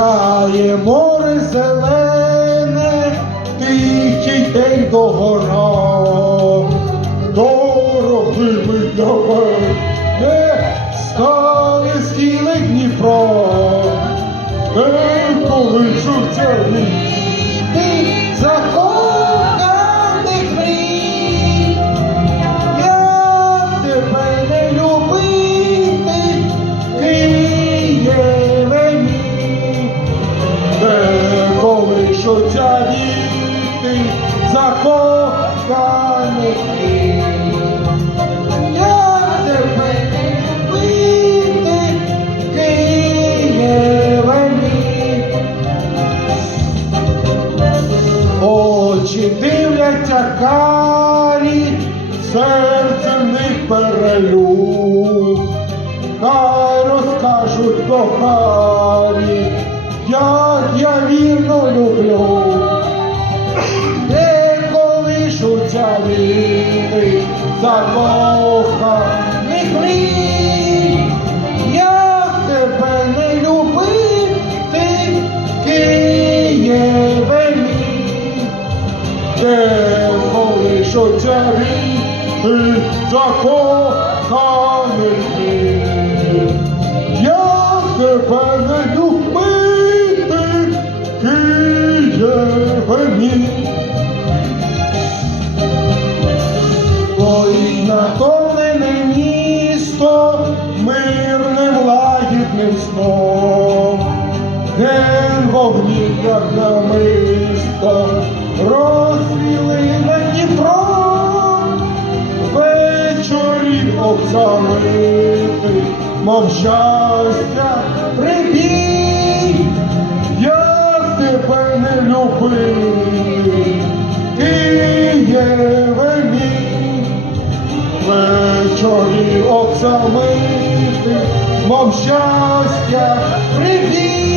грає море зелене, тихий день до гора, дороги не стали стіли Дніпро, не коли чурця. Тебе не любити, Очі дивляться карі, серце в них перелюб. Хай розкажуть кохані, віри закоханих мрій, як тебе не любити, Києве мій. Де віри закоханих мрій, як тебе не любити, Києве мій. Вогні, як намисто, розвіли на Дніпро, вечорі обзалити, мов щастя прибій, як тебе не любити, Києве мій, вечорі оксамити, мов щастя прибій.